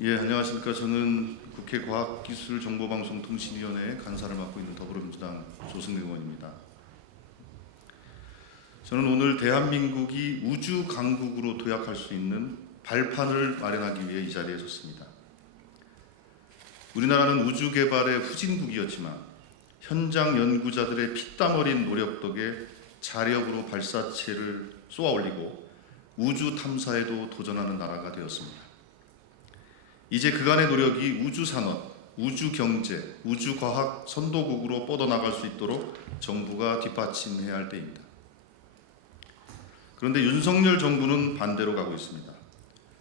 예, 안녕하십니까. 저는 국회 과학기술정보방송통신위원회 간사를 맡고 있는 더불어민주당 조승래 의원입니다. 저는 오늘 대한민국이 우주 강국으로 도약할 수 있는 발판을 마련하기 위해 이 자리에 섰습니다. 우리나라는 우주 개발의 후진국이었지만 현장 연구자들의 피땀 어린 노력 덕에 자력으로 발사체를 쏘아 올리고 우주 탐사에도 도전하는 나라가 되었습니다. 이제 그간의 노력이 우주산업, 우주경제, 우주과학 선도국으로 뻗어나갈 수 있도록 정부가 뒷받침해야 할 때입니다. 그런데 윤석열 정부는 반대로 가고 있습니다.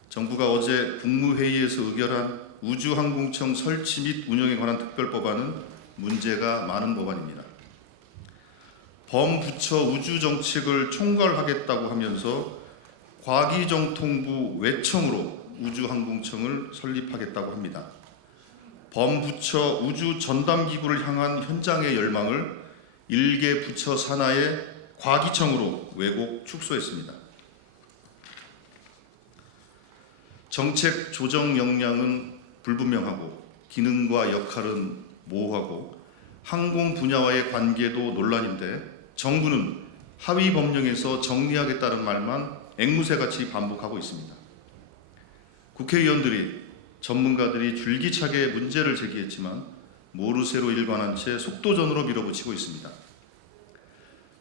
정부가 어제 국무회의에서 의결한 우주항공청 설치 및 운영에 관한 특별법안은 문제가 많은 법안입니다. 범부처 우주정책을 총괄하겠다고 하면서 과기정통부 외청으로 우주항공청을 설립하겠다고 합니다. 범부처 우주전담기구를 향한 현장의 열망을 일개 부처 산하의 과기청으로 왜곡 축소했습니다. 정책 조정 역량은 불분명하고 기능과 역할은 모호하고 항공 분야와의 관계도 논란인데 정부는 하위 법령에서 정리하겠다는 말만 앵무새같이 반복하고 있습니다. 국회의원들이 전문가들이 줄기차게 문제를 제기했지만 모르쇠로 일관한 채 속도전으로 밀어붙이고 있습니다.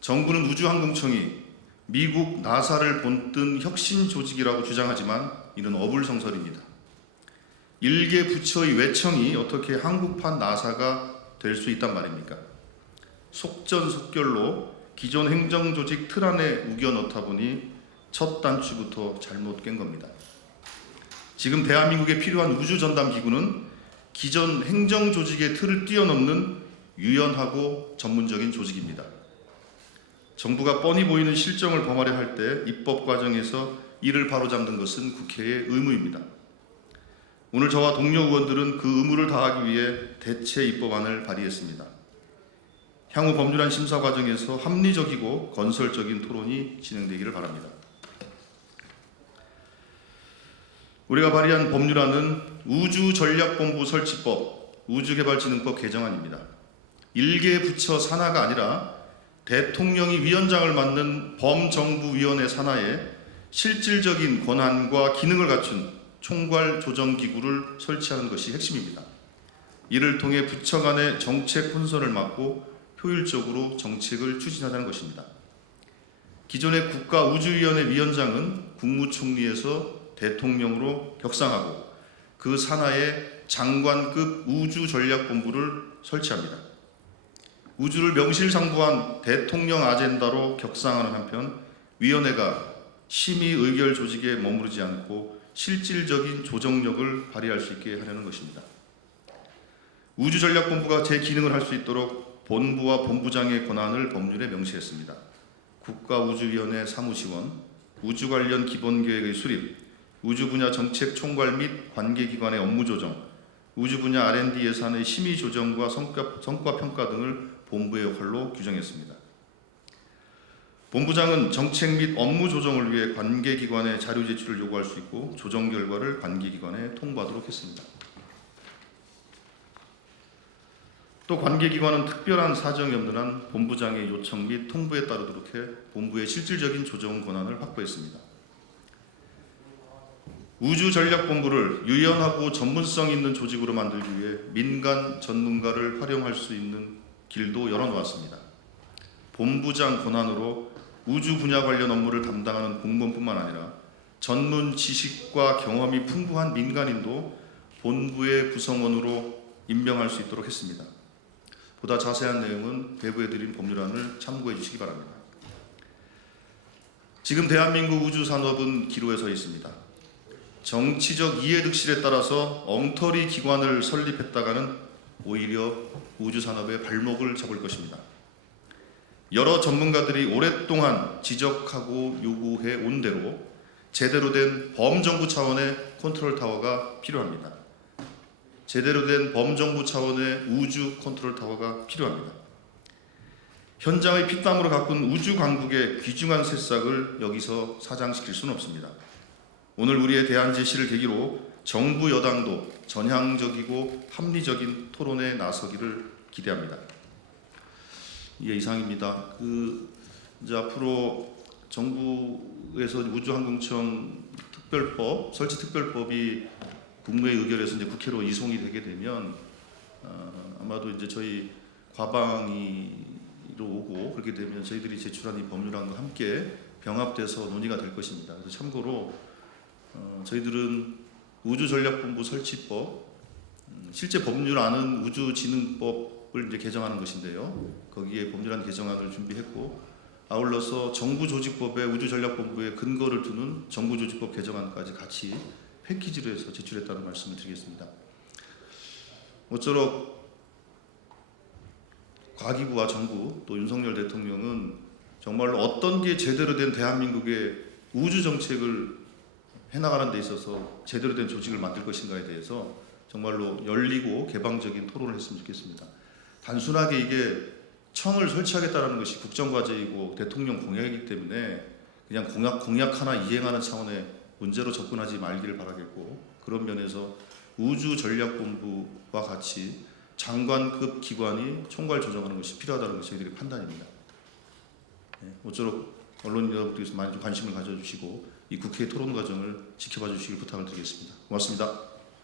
정부는 우주항공청이 미국 나사를 본뜬 혁신 조직이라고 주장하지만 이는 어불성설입니다. 일개 부처의 외청이 어떻게 한국판 나사가 될 수 있단 말입니까? 속전속결로 기존 행정조직 틀 안에 우겨 넣다 보니 첫 단추부터 잘못 깬 겁니다. 지금 대한민국에 필요한 우주전담기구는 기존 행정조직의 틀을 뛰어넘는 유연하고 전문적인 조직입니다. 정부가 뻔히 보이는 실정을 범하려 할 때 입법 과정에서 이를 바로잡는 것은 국회의 의무입니다. 오늘 저와 동료 의원들은 그 의무를 다하기 위해 대체 입법안을 발의했습니다. 향후 법률안 심사 과정에서 합리적이고 건설적인 토론이 진행되기를 바랍니다. 우리가 발의한 법률안은 우주전략본부 설치법, 우주개발진흥법 개정안입니다. 일개 부처 산하가 아니라 대통령이 위원장을 맡는 범정부위원회 산하에 실질적인 권한과 기능을 갖춘 총괄조정기구를 설치하는 것이 핵심입니다. 이를 통해 부처 간의 정책 혼선을 막고 효율적으로 정책을 추진하자는 것입니다. 기존의 국가우주위원회 위원장은 국무총리에서 대통령으로 격상하고 그 산하에 장관급 우주전략본부를 설치합니다. 우주를 명실상부한 대통령 아젠다로 격상하는 한편 위원회가 심의 의결 조직에 머무르지 않고 실질적인 조정력을 발휘할 수 있게 하려는 것입니다. 우주전략본부가 제 기능을 할 수 있도록 본부와 본부장의 권한을 법률에 명시했습니다. 국가우주위원회 사무지원, 우주 관련 기본계획의 수립, 우주 분야 정책 총괄 및 관계기관의 업무 조정, 우주 분야 R&D 예산의 심의 조정과 성과 평가 등을 본부의 역할로 규정했습니다. 본부장은 정책 및 업무 조정을 위해 관계기관의 자료 제출을 요구할 수 있고 조정 결과를 관계기관에 통보하도록 했습니다. 또 관계기관은 특별한 사정이 없는 한 본부장의 요청 및 통보에 따르도록 해 본부의 실질적인 조정 권한을 확보했습니다. 우주전략본부를 유연하고 전문성 있는 조직으로 만들기 위해 민간 전문가를 활용할 수 있는 길도 열어놓았습니다. 본부장 권한으로 우주 분야 관련 업무를 담당하는 공무원뿐만 아니라 전문 지식과 경험이 풍부한 민간인도 본부의 구성원으로 임명할 수 있도록 했습니다. 보다 자세한 내용은 배부해 드린 법률안을 참고해 주시기 바랍니다. 지금 대한민국 우주산업은 기로에 서 있습니다. 정치적 이해득실에 따라서 엉터리 기관을 설립했다가는 오히려 우주산업의 발목을 잡을 것입니다. 여러 전문가들이 오랫동안 지적하고 요구해 온 대로 제대로 된 범정부 차원의 컨트롤 타워가 필요합니다. 제대로 된 범정부 차원의 우주 컨트롤 타워가 필요합니다. 현장의 피땀으로 가꾼 우주 강국의 귀중한 새싹을 여기서 사장시킬 수는 없습니다. 오늘 우리의 대안 제시를 계기로 정부 여당도 전향적이고 합리적인 토론에 나서기를 기대합니다. 이게 이상입니다. 이제 앞으로 정부에서 우주항공청 특별법, 설치특별법이 국무회의 의결에서 이제 국회로 이송이 되게 되면 아마도 이제 저희 과방위로 오고 그렇게 되면 저희들이 제출한 이 법률안과 함께 병합돼서 논의가 될 것입니다. 그래서 참고로 저희들은 우주전략본부 설치법, 실제 법률안은 우주진흥법을 이제 개정하는 것인데요. 거기에 법률안 개정안을 준비했고 아울러서 정부조직법에 우주전략본부에 근거를 두는 정부조직법 개정안까지 같이 패키지로 해서 제출했다는 말씀을 드리겠습니다. 모쪼록 과기부와 정부 또 윤석열 대통령은 정말로 어떤 게 제대로 된 대한민국의 우주 정책을 해나가는 데 있어서 제대로 된 조직을 만들 것인가에 대해서 정말로 열리고 개방적인 토론을 했으면 좋겠습니다. 단순하게 이게 청을 설치하겠다는 것이 국정과제이고 대통령 공약이기 때문에 그냥 공약 하나 이행하는 차원의 문제로 접근하지 말기를 바라겠고, 그런 면에서 우주전략본부와 같이 장관급 기관이 총괄 조정하는 것이 필요하다는 것이 저희들의 판단입니다. 모쪼록 언론 여러분들께서 많이 좀 관심을 가져주시고 이 국회 토론 과정을 지켜봐 주시길 부탁을 드리겠습니다. 고맙습니다.